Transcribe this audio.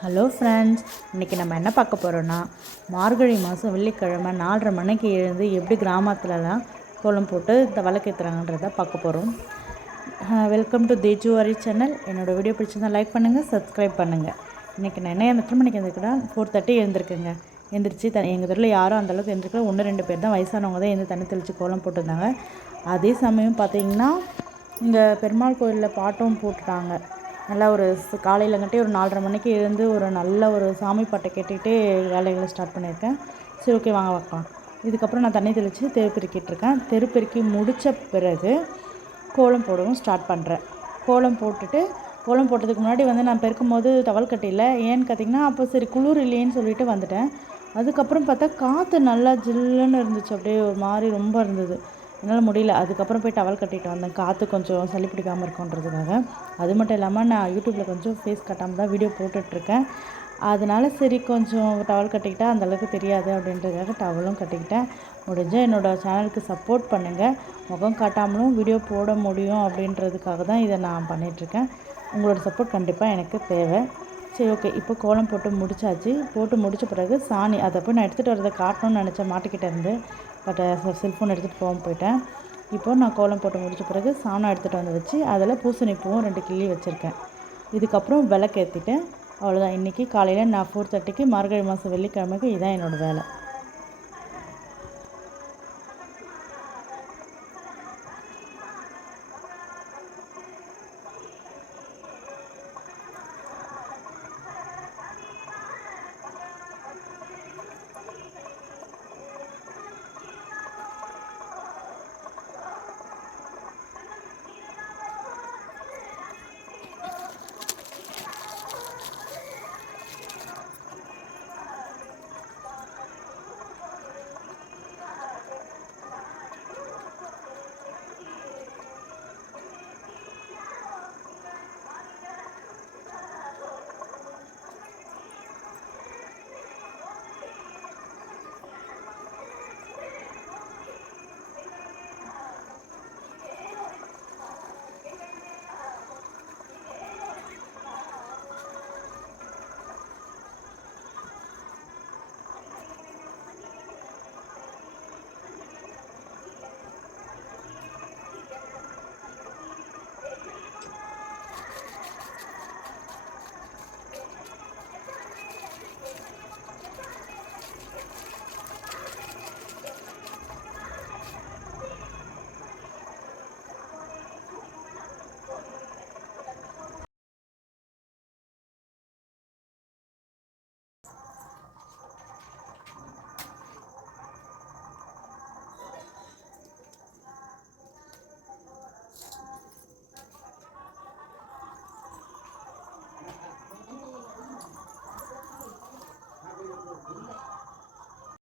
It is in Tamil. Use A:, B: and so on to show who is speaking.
A: ஹலோ ஃப்ரெண்ட்ஸ் இன்றைக்கி நம்ம என்ன பார்க்க போகிறோன்னா மார்கழி மாதம் வெள்ளிக்கிழமை நாலரை மணிக்கு எழுந்து எப்படி கிராமத்துலலாம் கோலம் போட்டு இந்த வழக்கேற்றுறாங்கன்றத பார்க்க போகிறோம் வெல்கம் டு தேஜுவாரி சேனல் என்னோடய வீடியோ பிடிச்சிருந்தா லைக் பண்ணுங்கள் சப்ஸ்கிரைப் பண்ணுங்கள் இன்றைக்கி நான் என்ன எத்தனை மணிக்கு எழுந்திருக்கிறேன் ஃபோர் தேர்ட்டி எழுந்திருக்குங்க. எந்திரிச்சு த எங்கள் தெருவில் யாரும் அந்தளவுக்கு எழுந்திருக்கல. ஒன்று ரெண்டு பேர் தான் வயசானவங்க தான் எழுந்து தண்ணி தெளித்து கோலம் போட்டிருந்தாங்க. அதே சமயம் பார்த்திங்கன்னா இங்கே பெருமாள் கோயிலில் பாட்டும் போட்டுட்டாங்க. நல்லா ஒரு காலையிலங்கட்டி ஒரு நாலரை மணிக்கு எழுந்து ஒரு நல்ல ஒரு சாமி பாட்டை கேட்டுக்கிட்டே வேலைகளை ஸ்டார்ட் பண்ணியிருக்கேன். சரி ஓகே வாங்க வைக்கலாம் இதுக்கப்புறம் நான் தண்ணி தெளித்து தெரு பெருக்கிட்டுருக்கேன். தெரு பெருக்கி முடித்த பிறகு கோலம் போடவும் ஸ்டார்ட் பண்ணுறேன் கோலம் போட்டுட்டு கோலம் போட்டதுக்கு முன்னாடி வந்து நான் பெருக்கும் போது டவல் கட்டியில் ஏன்னு கேட்டிங்கன்னா அப்போ சரி குளிர் இல்லையேன்னு சொல்லிட்டு வந்துட்டேன். அதுக்கப்புறம் பார்த்தா காற்று நல்லா ஜில்லுன்னு இருந்துச்சு. அப்படியே ஒரு மாதிரி ரொம்ப இருந்தது. என்னால் முடியல. அதுக்கப்புறம் போய் டவல் கட்டிட்டு வந்தேன். காற்று கொஞ்சம் சளி பிடிக்காமல் இருக்குன்றதுக்காக அது மட்டும் இல்லாமல் நான் யூடியூப்பில் கொஞ்சம் ஃபேஸ் கட்டாமல் தான் வீடியோ போட்டுட்ருக்கேன். அதனால சரி கொஞ்சம் டவல் கட்டிக்கிட்டால் அந்தளவுக்கு தெரியாது அப்படின்றதுக்காக டவலும் கட்டிக்கிட்டேன். முடிஞ்சால் என்னோடய சேனலுக்கு சப்போர்ட் பண்ணுங்கள் முகம் காட்டாமலும் வீடியோ போட முடியும் அப்படின்றதுக்காக தான் இதை நான் பண்ணிகிட்ருக்கேன் உங்களோட சப்போர்ட் கண்டிப்பாக எனக்கு தேவை. சரி ஓகே இப்போ கோலம் போட்டு முடிச்சாச்சு. போட்டு முடித்த பிறகு சாணி அதை போய் நான் எடுத்துகிட்டு வரதை காட்டணும்னு நினச்சேன் மாட்டுக்கிட்டேருந்து பட் செல்ஃபோன் எடுத்துகிட்டு போகாமல் போயிட்டேன். இப்போ நான் கோலம் போட்டு முடித்த பிறகு சாணம் எடுத்துகிட்டு வந்து வச்சு அதில் பூசணி பூவும் ரெண்டு கிள்ளி வச்சுருக்கேன். இதுக்கப்புறம் விளக்கு ஏற்றிட்டேன் அவ்வளோதான் இன்றைக்கி காலையில் நான் ஃபோர் தேர்ட்டிக்கு மார்கழி மாதம் வெள்ளிக்கிழமைக்கு இதுதான் என்னோடய வேலை.